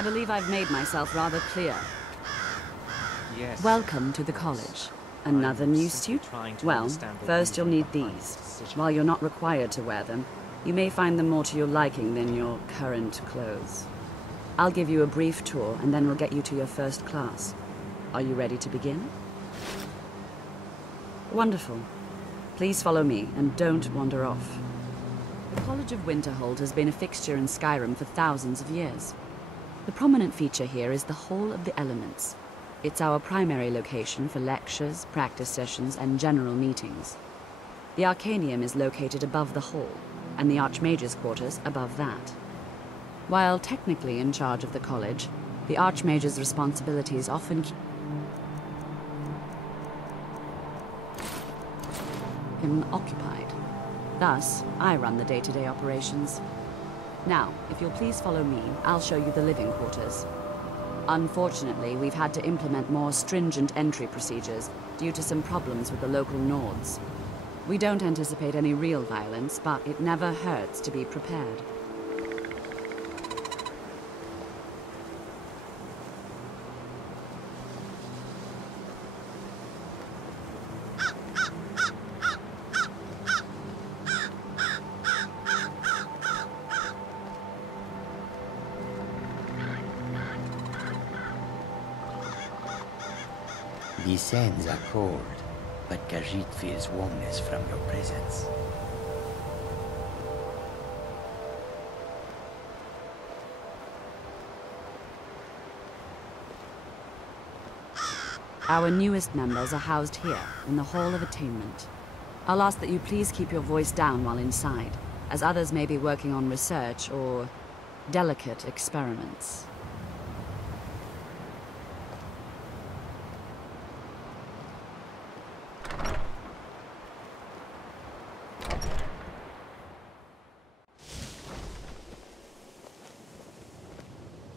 I believe I've made myself rather clear. Yes. Welcome to the college. Another new suit? Well, first you'll need these. While you're not required to wear them, you may find them more to your liking than your current clothes. I'll give you a brief tour, and then we'll get you to your first class. Are you ready to begin? Wonderful. Please follow me, and don't wander off. The College of Winterhold has been a fixture in Skyrim for thousands of years. The prominent feature here is the Hall of the Elements. It's our primary location for lectures, practice sessions, and general meetings. The Arcanium is located above the hall, and the Archmage's quarters above that. While technically in charge of the college, the Archmage's responsibilities often keep him occupied. Thus, I run the day-to-day operations. Now, if you'll please follow me, I'll show you the living quarters. Unfortunately, we've had to implement more stringent entry procedures due to some problems with the local Nords. We don't anticipate any real violence, but it never hurts to be prepared. These sands are cold, but Khajiit feels warmness from your presence. Our newest members are housed here, in the Hall of Attainment. I'll ask that you please keep your voice down while inside, as others may be working on research or delicate experiments.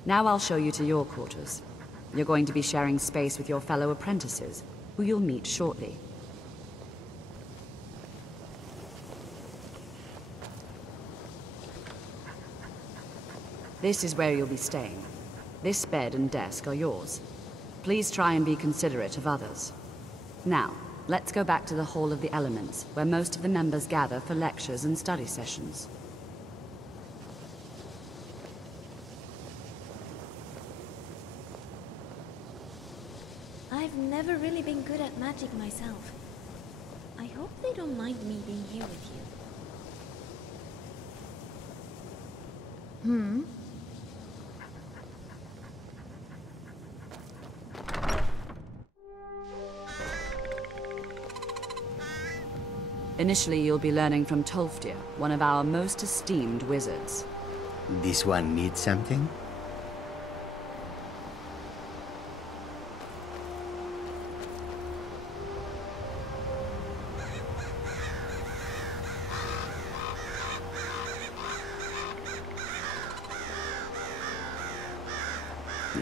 Now I'll show you to your quarters. You're going to be sharing space with your fellow apprentices, who you'll meet shortly. This is where you'll be staying. This bed and desk are yours. Please try and be considerate of others. Now, let's go back to the Hall of the Elements, where most of the members gather for lectures and study sessions. I've never really been good at magic myself. I hope they don't mind me being here with you. Initially, you'll be learning from Tolfdir, one of our most esteemed wizards. This one needs something?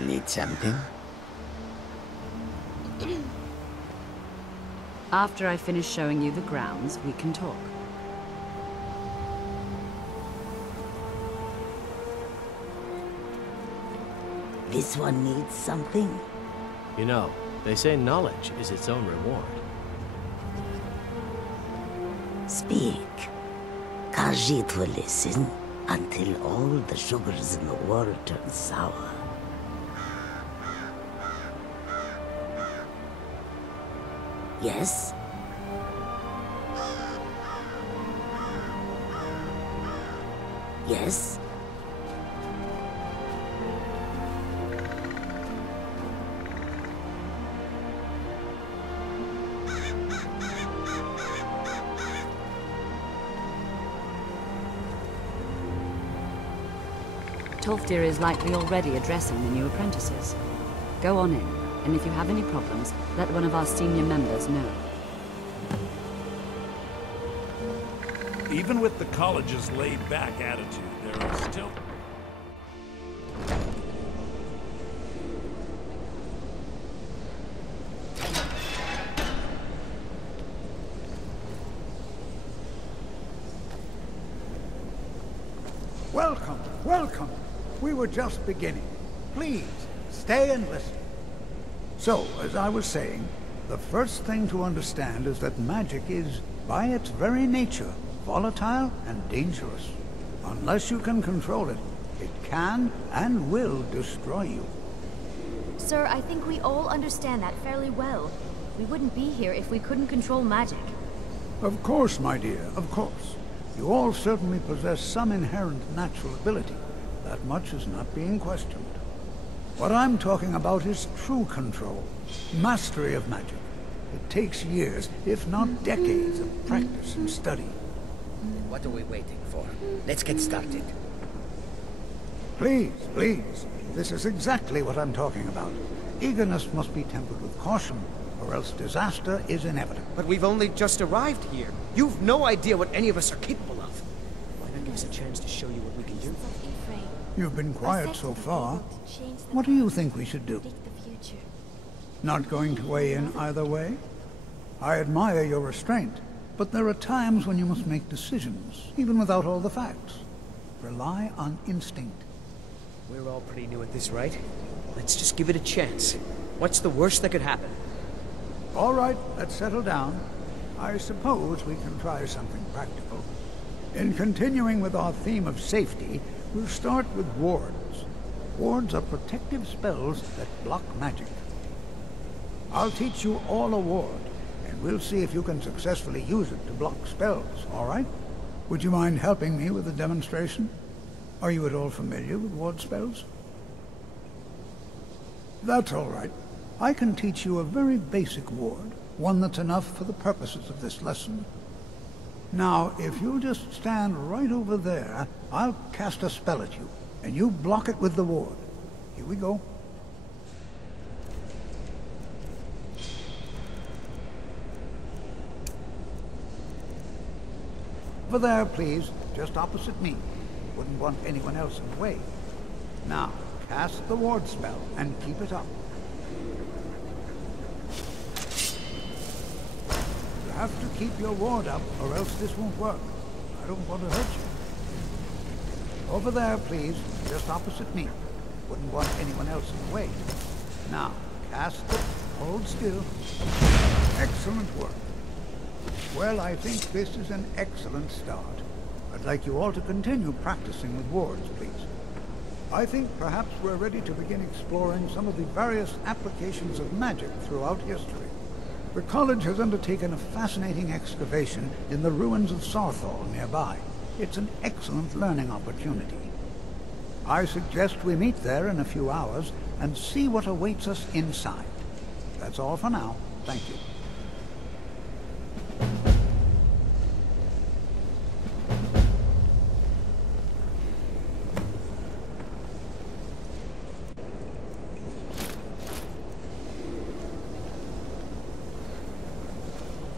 Need something? After I finish showing you the grounds, we can talk. This one needs something? You know, they say knowledge is its own reward. Speak. Khajiit will listen until all the sugars in the world turn sour. Yes? Yes? Tolfdir is likely already addressing the new apprentices. Go on in, and if you have any problems, let one of our senior members know. Even with the college's laid-back attitude, there is still... Welcome, welcome. We were just beginning. Please, stay and listen. So, as I was saying, the first thing to understand is that magic is, by its very nature, volatile and dangerous. Unless you can control it, it can and will destroy you. Sir, I think we all understand that fairly well. We wouldn't be here if we couldn't control magic. Of course, my dear, of course. You all certainly possess some inherent natural ability. That much is not being questioned. What I'm talking about is true control, mastery of magic. It takes years, if not decades, of practice and study. What are we waiting for? Let's get started. Please, please. This is exactly what I'm talking about. Eagerness must be tempered with caution, or else disaster is inevitable. But we've only just arrived here. You've no idea what any of us are capable of. Why not give us a chance to show you what we can do? You've been quiet so far. What do you think we should do? Not going to weigh in either way? I admire your restraint, but there are times when you must make decisions, even without all the facts. Rely on instinct. We're all pretty new at this, right? Let's just give it a chance. What's the worst that could happen? All right, let's settle down. I suppose we can try something practical. In continuing with our theme of safety, we'll start with wards. Wards are protective spells that block magic. I'll teach you all a ward, and we'll see if you can successfully use it to block spells, all right? Would you mind helping me with the demonstration? Are you at all familiar with ward spells? That's all right. I can teach you a very basic ward, one that's enough for the purposes of this lesson. Now, if you'll just stand right over there, I'll cast a spell at you, and you block it with the ward. Here we go. Over there, please, just opposite me. Wouldn't want anyone else in the way. Now, cast the ward spell and keep it up. You have to keep your ward up, or else this won't work. I don't want to hurt you. Over there, please, just opposite me. Wouldn't want anyone else in the way. Now, cast it, hold still. Excellent work. Well, I think this is an excellent start. I'd like you all to continue practicing with wards, please. I think perhaps we're ready to begin exploring some of the various applications of magic throughout history. The college has undertaken a fascinating excavation in the ruins of Sarthal nearby. It's an excellent learning opportunity. I suggest we meet there in a few hours and see what awaits us inside. That's all for now. Thank you.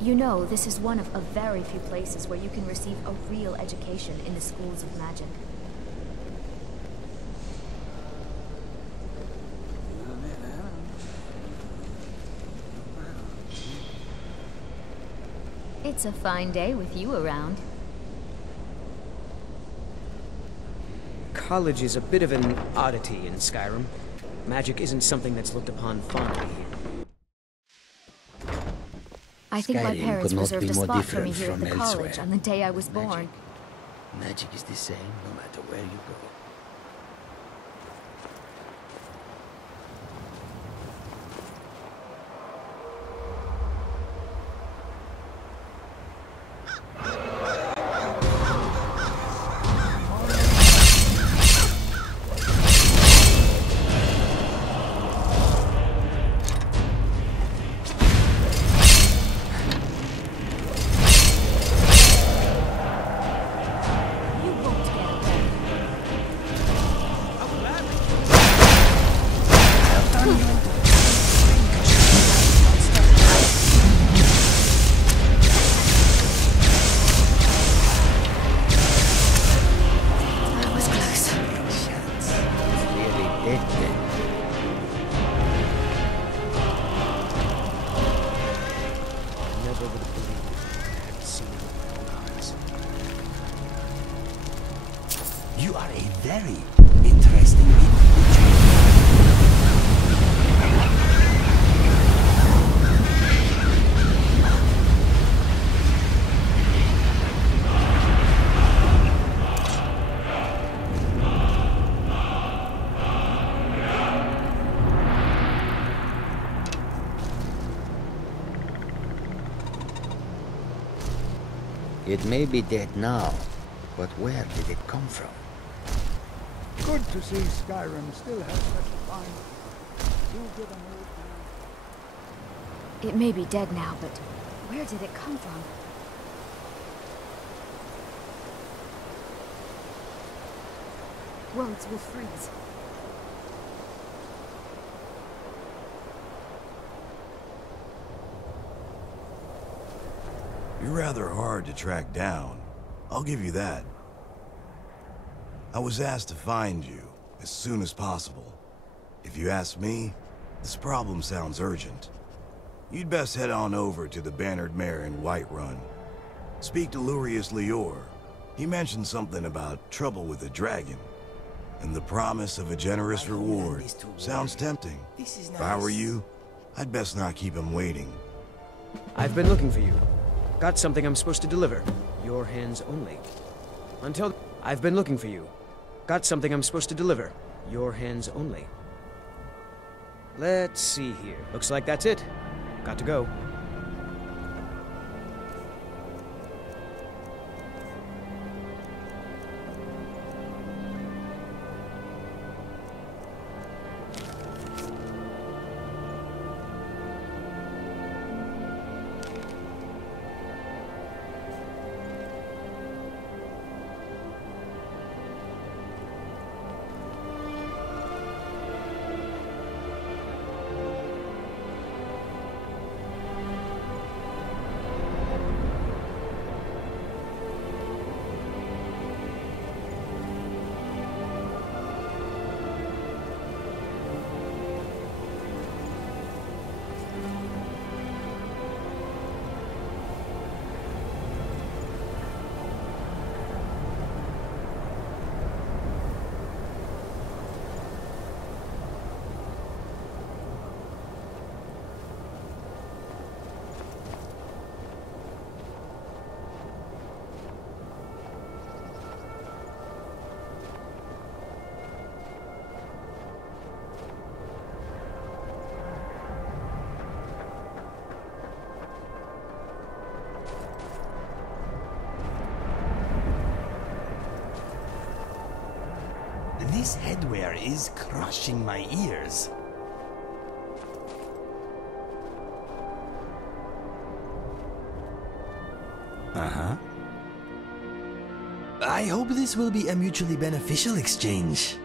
You know, this is one of a very few places where you can receive a real education in the schools of magic. It's a fine day with you around. College is a bit of an oddity in Skyrim. Magic isn't something that's looked upon fondly here. I think my Skyrim parents could not reserved be a more spot for me different here at from the college elsewhere. on the day I was born. Magic is the same no matter where you go. You are a very interesting individual. It may be dead now, but where did it come from? Good to see Skyrim still has such a fine... You get a move now. It may be dead now, but where did it come from? Worlds will freeze. You're rather hard to track down. I'll give you that. I was asked to find you as soon as possible. If you ask me, this problem sounds urgent. You'd best head on over to the Bannered Mare in Whiterun. Speak to Lurius Lior. He mentioned something about trouble with a dragon. And the promise of a generous reward. Sounds tempting. If I were you, I'd best not keep him waiting. I've been looking for you. Got something I'm supposed to deliver. Your hands only. Until... I've been looking for you. Got something I'm supposed to deliver. Your hands only. Let's see here. Looks like that's it. Got to go. This headwear is crushing my ears. Uh-huh. I hope this will be a mutually beneficial exchange.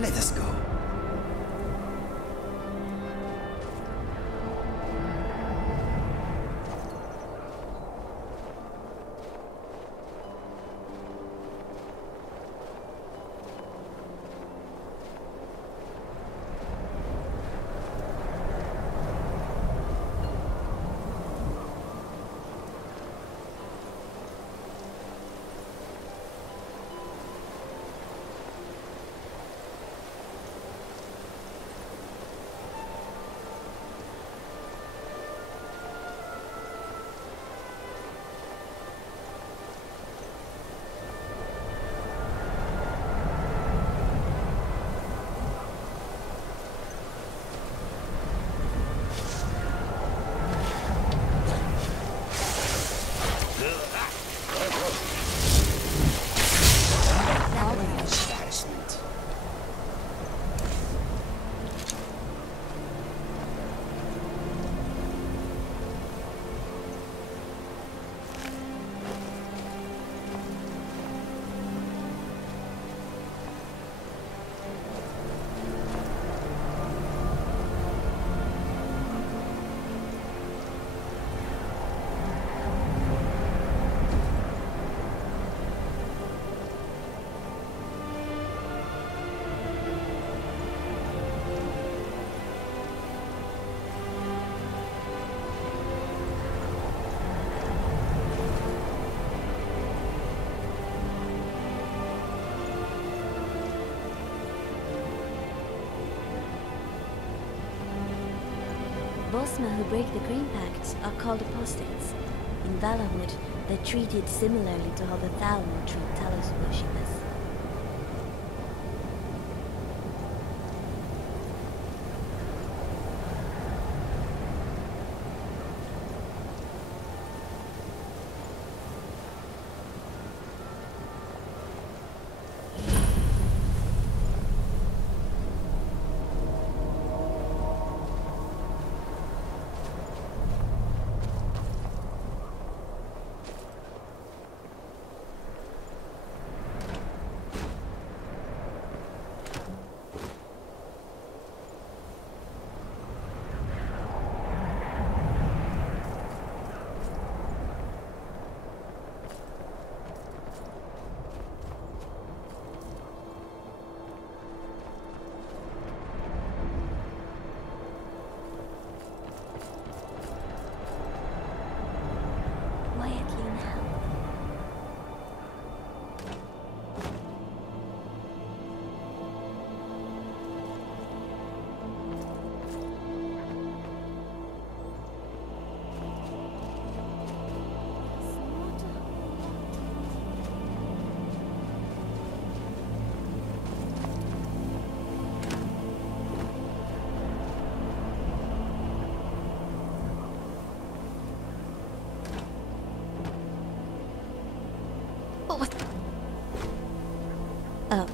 Let us go. Bosma who break the Green Pact are called apostates. In Valawood, they're treated similarly to how the Thalmor treat Talos worshippers. Oh.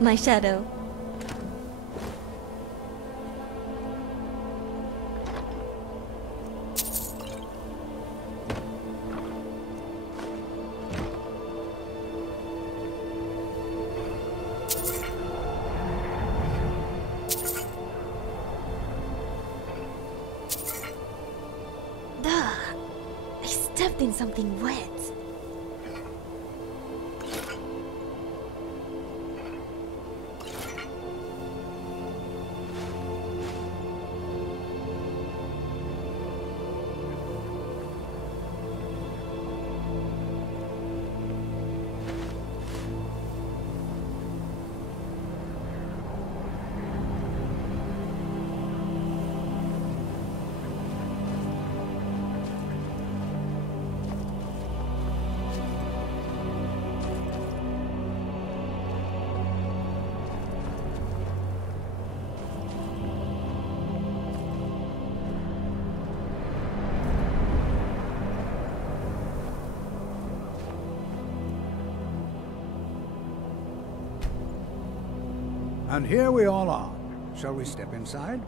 My shadow. Duh! I stepped in something wet. And here we all are. Shall we step inside?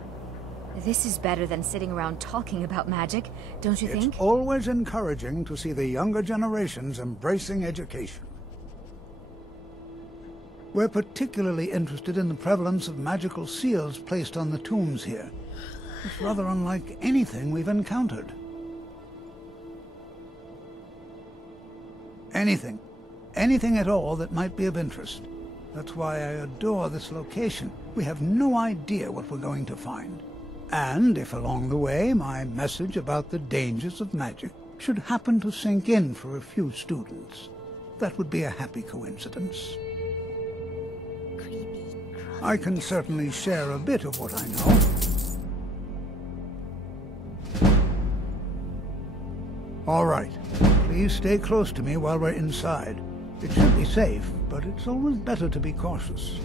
This is better than sitting around talking about magic, don't you think? It's always encouraging to see the younger generations embracing education. We're particularly interested in the prevalence of magical seals placed on the tombs here. It's rather unlike anything we've encountered. Anything. Anything at all that might be of interest. That's why I adore this location. We have no idea what we're going to find. And if along the way my message about the dangers of magic should happen to sink in for a few students, that would be a happy coincidence. I can certainly share a bit of what I know. All right. Please stay close to me while we're inside. It should be safe, but it's always better to be cautious.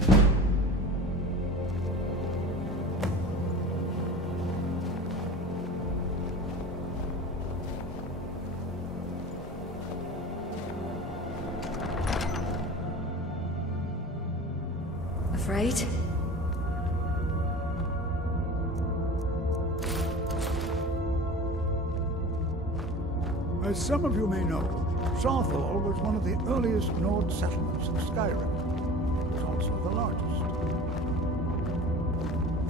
Afraid? As some of you may know, Sarthal was one of the earliest Nord settlements in Skyrim. It was also the largest.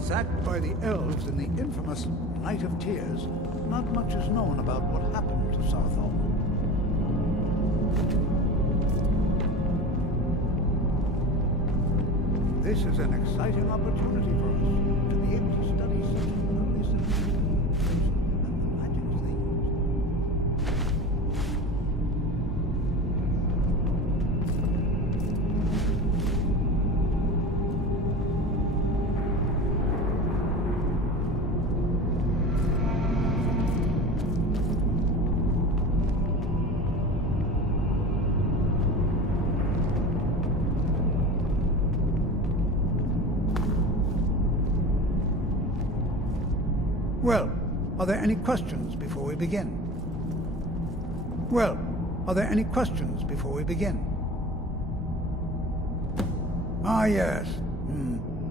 Sacked by the elves in the infamous Night of Tears, not much is known about what happened to Sarthal. This is an exciting opportunity for us to be able to study such early civilizations and the magics they used. Well, are there any questions before we begin? Well, are there any questions before we begin? Ah, yes.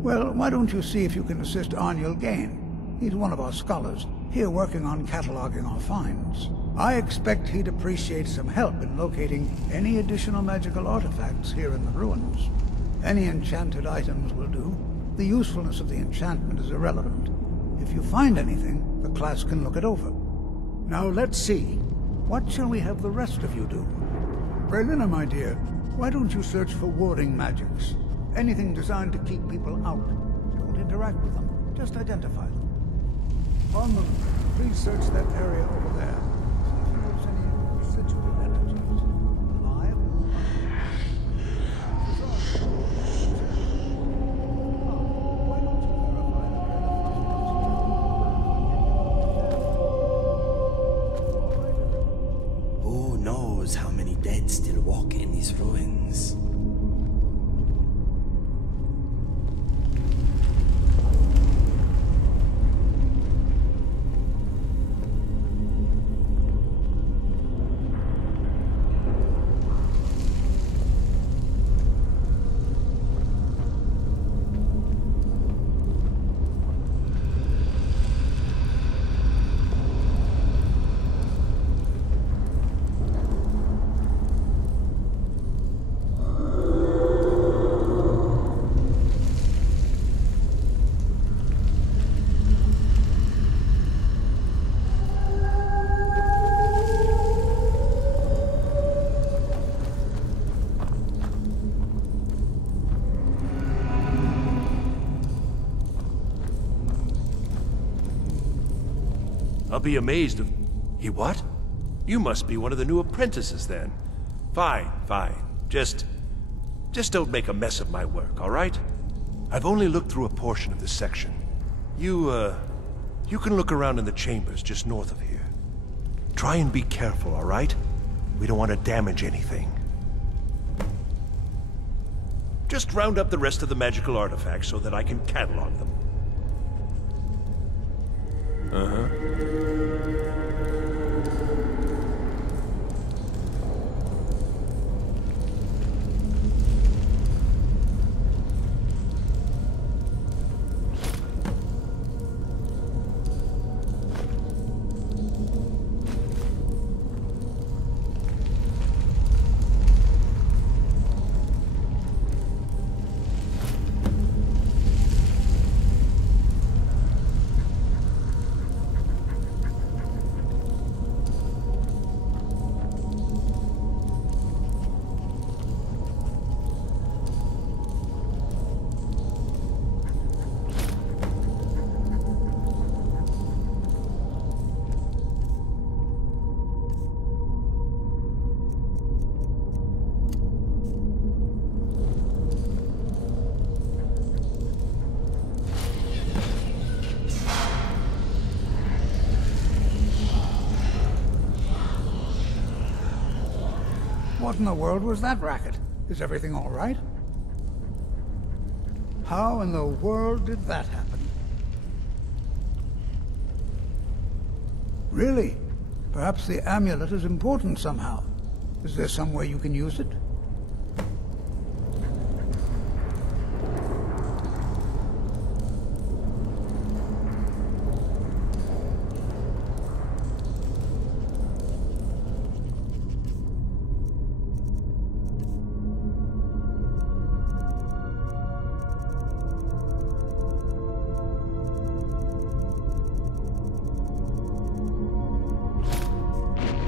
Well, why don't you see if you can assist Arniel Gain? He's one of our scholars, here working on cataloging our finds. I expect he'd appreciate some help in locating any additional magical artifacts here in the ruins. Any enchanted items will do. The usefulness of the enchantment is irrelevant. If you find anything, the class can look it over. Now let's see. What shall we have the rest of you do? Braylina, my dear, why don't you search for warding magics? Anything designed to keep people out. Don't interact with them, just identify them. Onmund, please search that area over there. See if you notice any residual energies. Alive? Why don't you verify the Who knows how many dead still walk in these ruins? I'll be amazed if... He what? You must be one of the new apprentices then. Fine, fine. Just don't make a mess of my work, all right? I've only looked through a portion of this section. You can look around in the chambers just north of here. Try and be careful, all right? We don't want to damage anything. Just round up the rest of the magical artifacts so that I can catalog them. What in the world was that racket? Is everything all right? How in the world did that happen? Really? Perhaps the amulet is important somehow. Is there some way you can use it?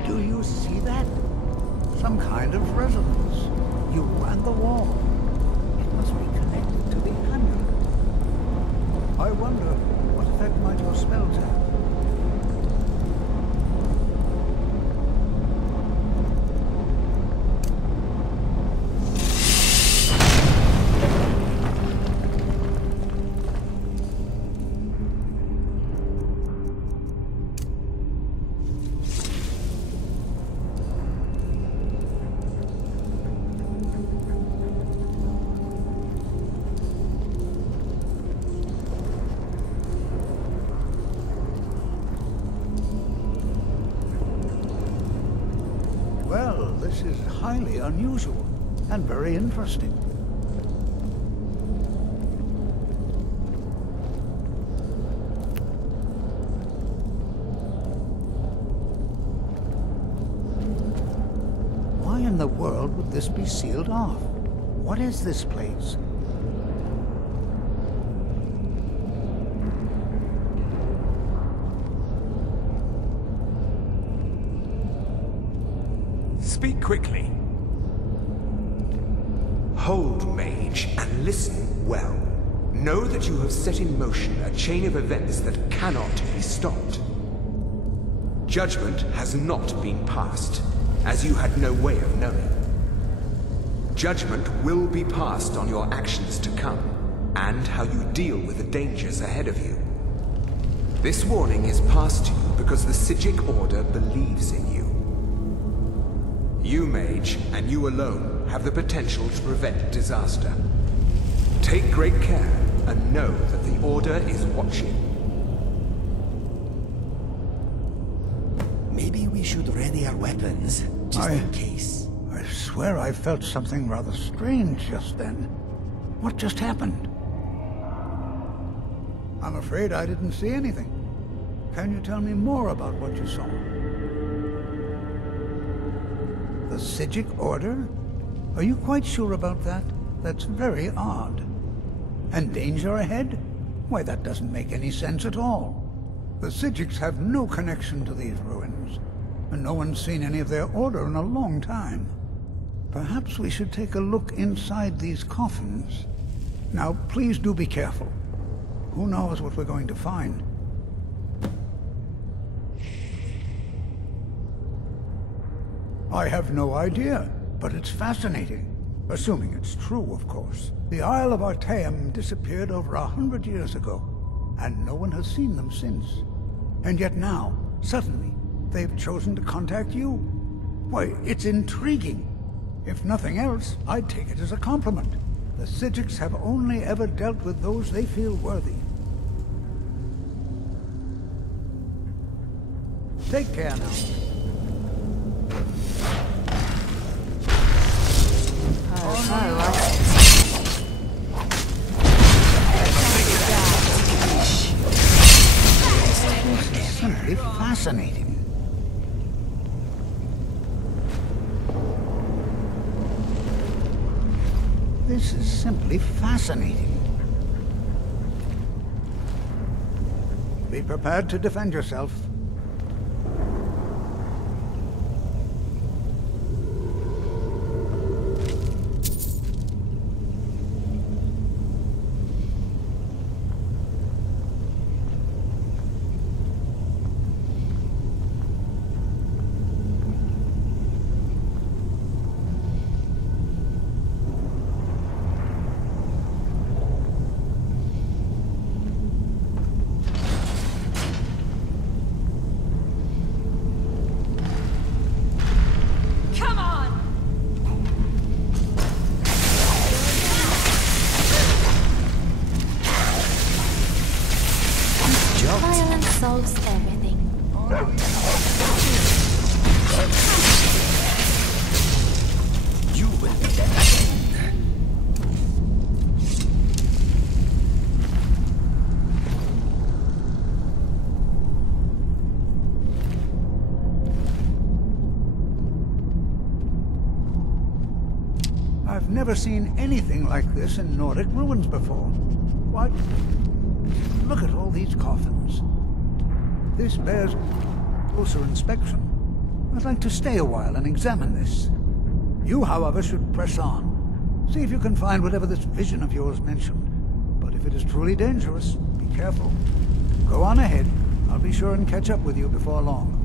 Do you see that? Some kind of resonance. You and the wall. It must be connected to the amulet. I wonder, what effect might your spells have? this is highly unusual and very interesting. Why in the world would this be sealed off? What is this place? Speak quickly. Hold, mage, and listen well. Know that you have set in motion a chain of events that cannot be stopped. Judgment has not been passed, as you had no way of knowing. Judgment will be passed on your actions to come, and how you deal with the dangers ahead of you. This warning is passed to you because the Psijic Order believes in you. You, mage, and you alone, have the potential to prevent disaster. Take great care, and know that the Order is watching. Maybe we should ready our weapons, just in case. I swear I felt something rather strange just then. What just happened? I'm afraid I didn't see anything. Can you tell me more about what you saw? The Psijic Order? Are you quite sure about that? That's very odd. And danger ahead? Why, that doesn't make any sense at all. The Psijics have no connection to these ruins, and no one's seen any of their order in a long time. Perhaps we should take a look inside these coffins. Now, please do be careful. Who knows what we're going to find? I have no idea, but it's fascinating. Assuming it's true, of course. The Isle of Artaeum disappeared over 100 years ago, and no one has seen them since. And yet now, suddenly, they've chosen to contact you. Why, it's intriguing. If nothing else, I'd take it as a compliment. The Psijics have only ever dealt with those they feel worthy. Take care now. This is simply fascinating. This is simply fascinating. Be prepared to defend yourself. Violence solves everything. You will be dead again. I've never seen anything like this in Nordic ruins before. What? Look at all these coffins. This bears closer inspection. I'd like to stay a while and examine this. You, however, should press on. See if you can find whatever this vision of yours mentioned. But if it is truly dangerous, be careful. Go on ahead. I'll be sure and catch up with you before long.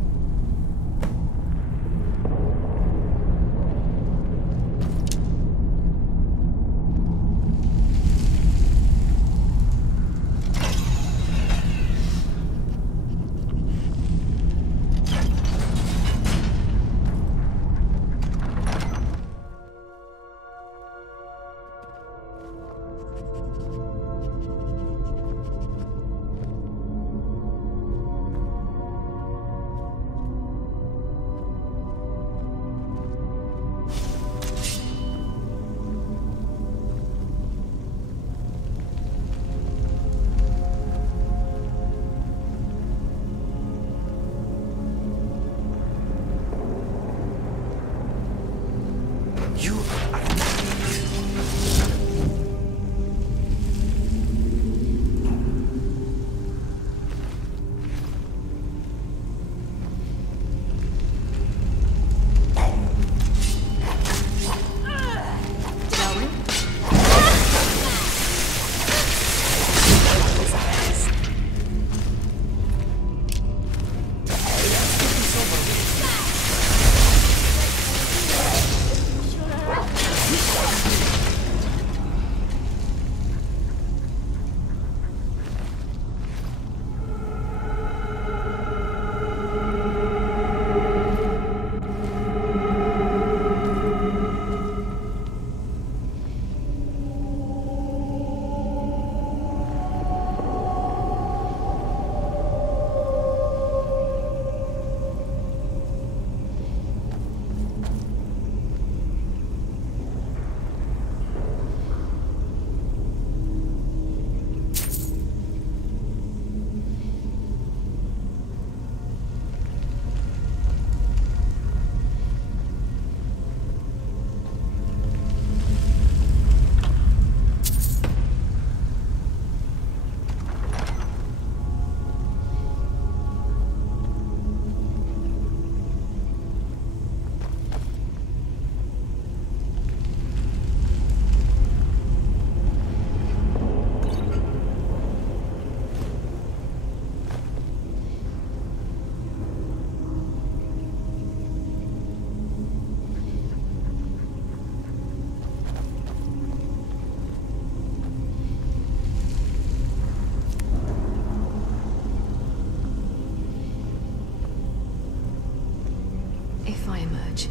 if I emerge.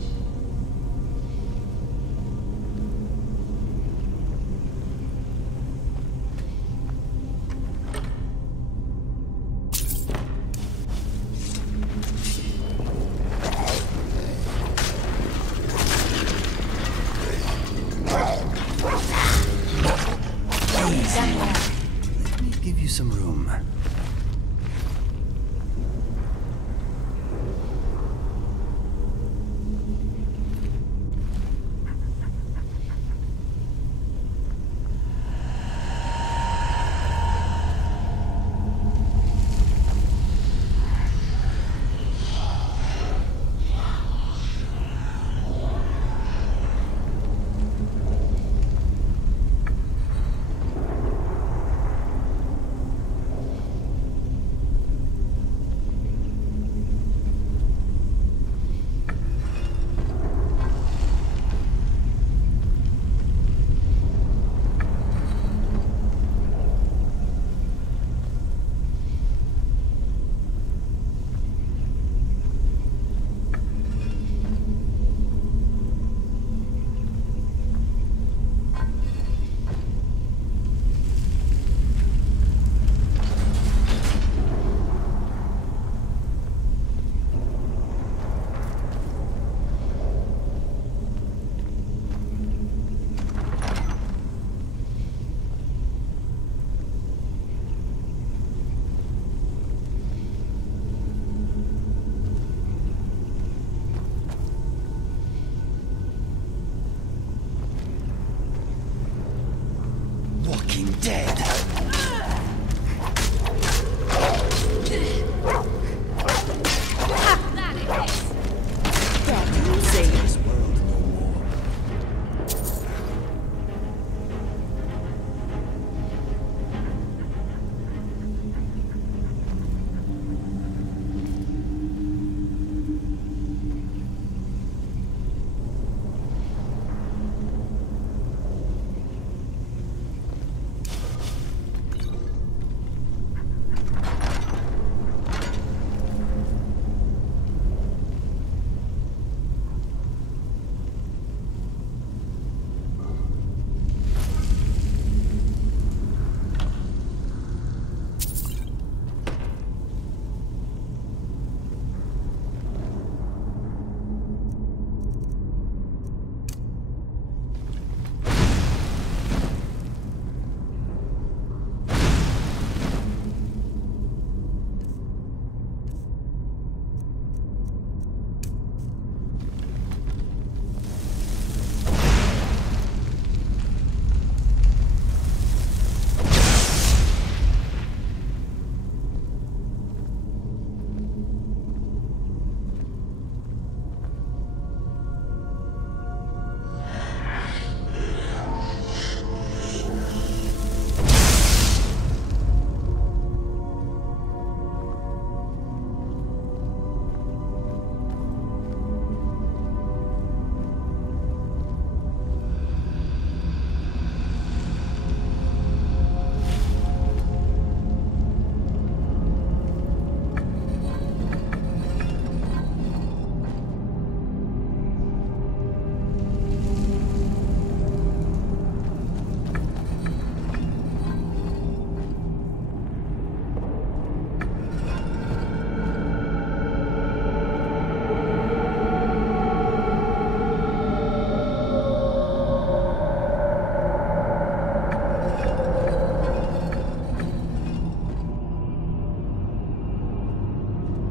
Let me give you some room. Dead.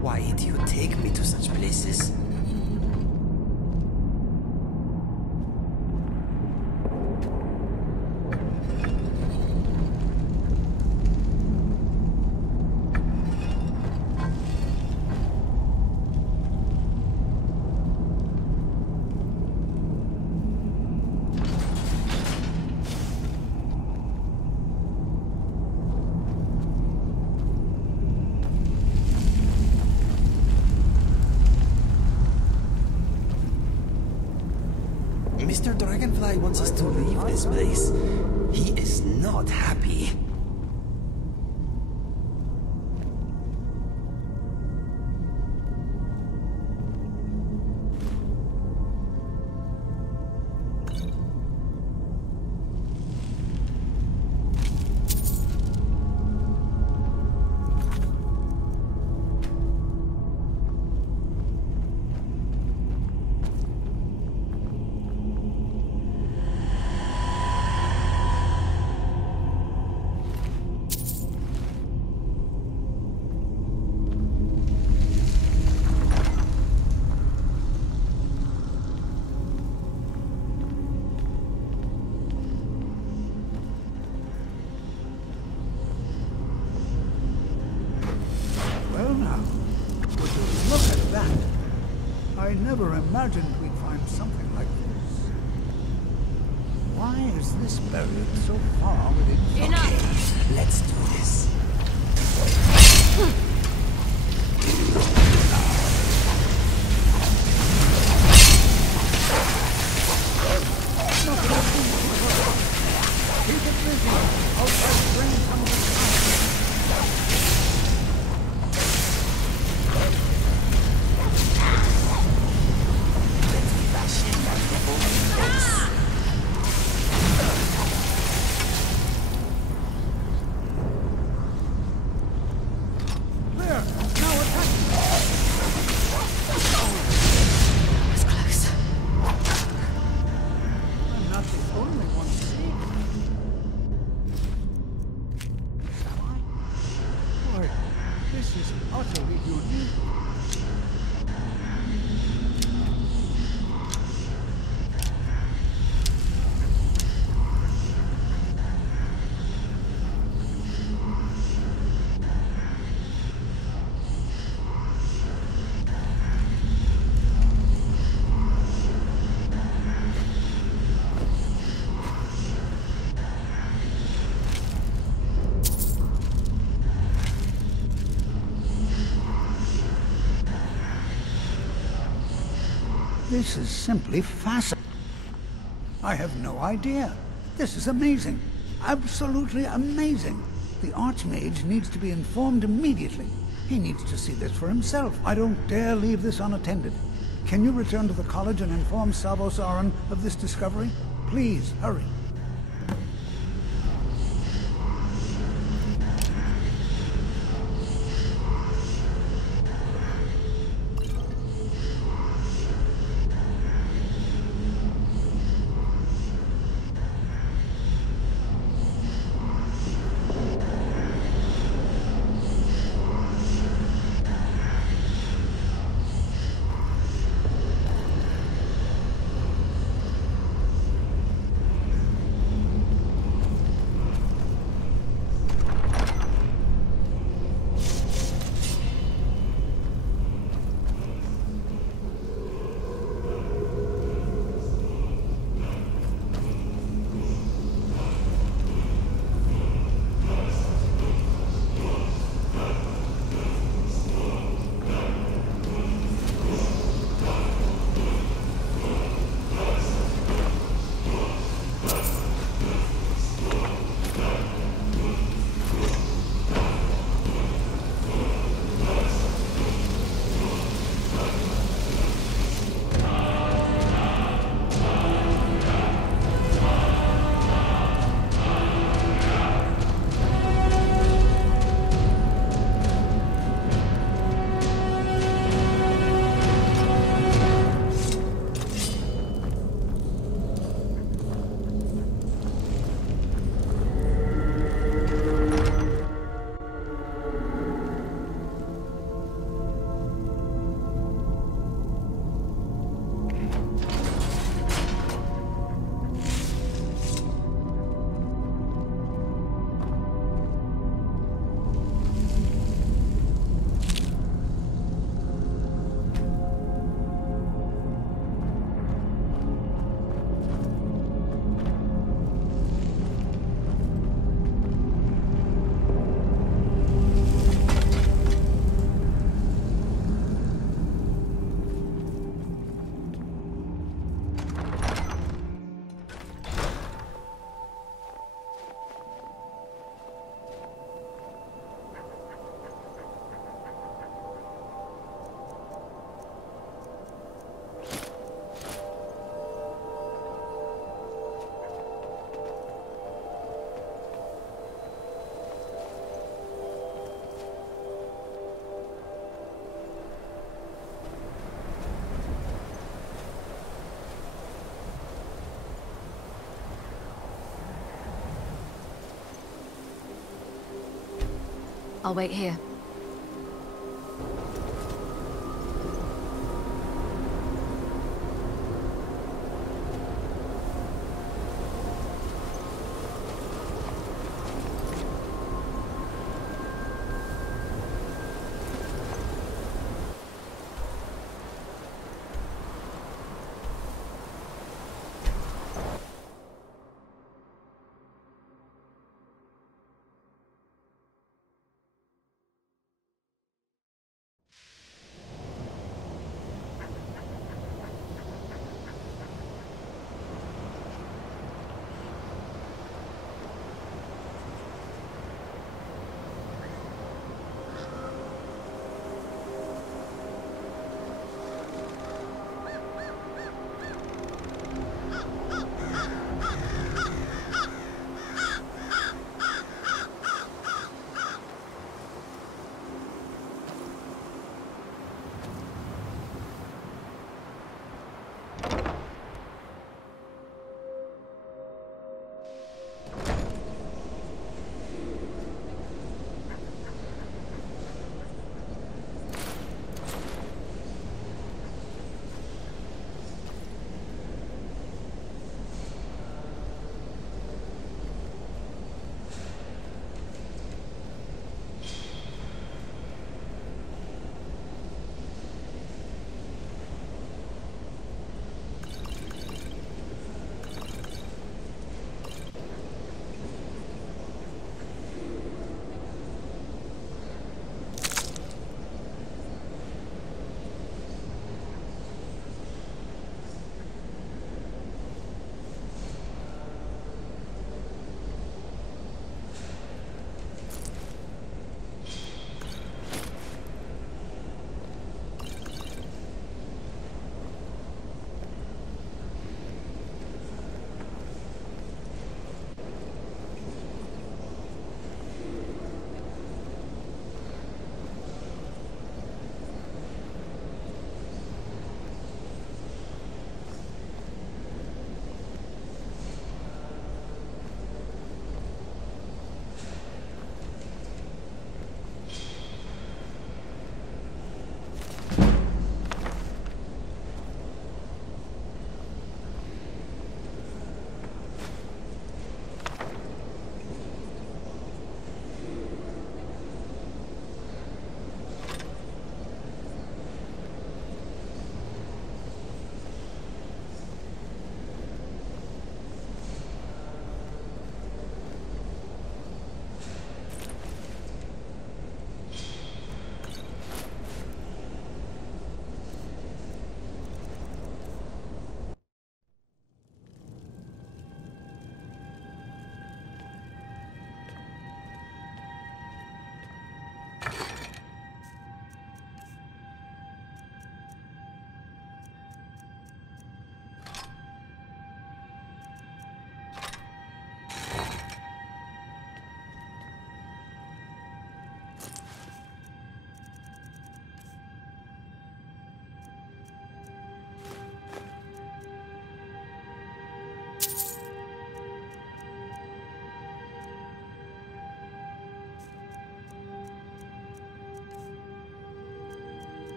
Why do you take me to such places? Mr. Dragonfly wants us to leave this place. He is not happy. I never imagined we'd find something like this. Why is this buried so far within... Enough! Let's do this. Keep it busy. I'll try to bring some of the This is simply fascinating. I have no idea. This is amazing. Absolutely amazing. The Archmage needs to be informed immediately. He needs to see this for himself. I don't dare leave this unattended. Can you return to the college and inform Savos Aran of this discovery? Please, hurry. I'll wait here.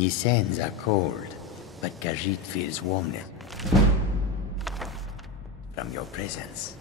These sands are cold, but Khajiit feels warmness from your presence.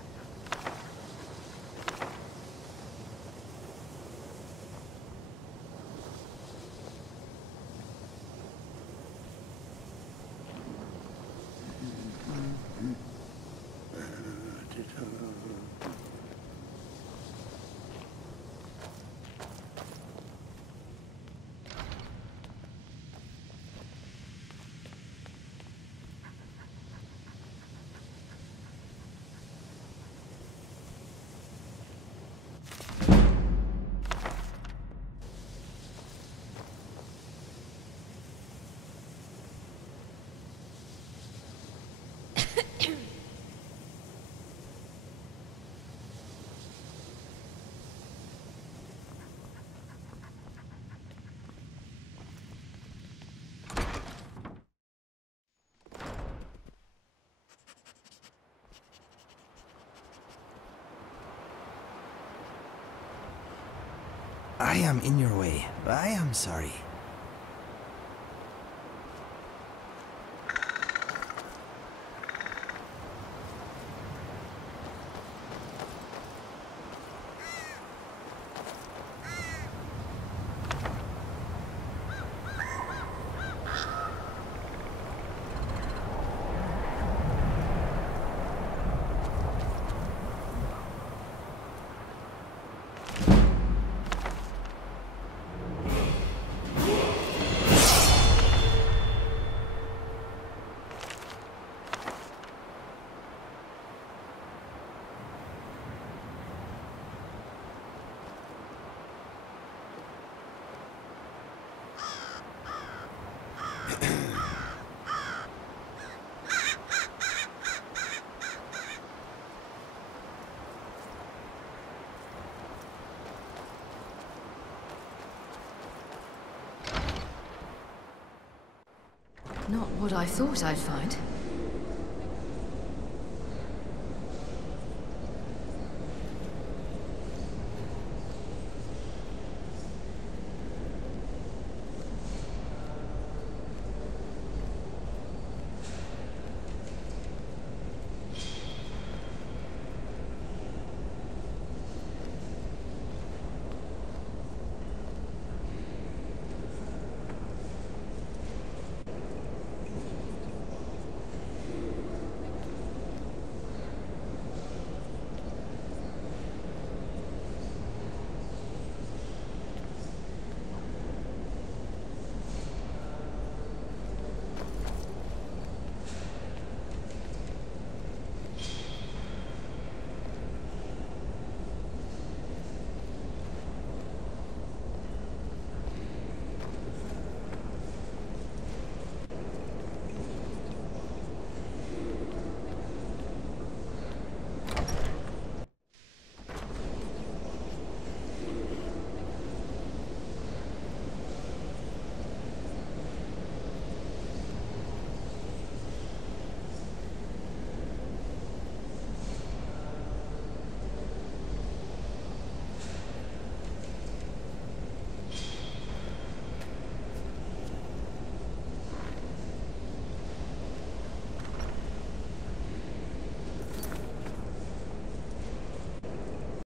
I am in your way. I am sorry. Not what I thought I'd find.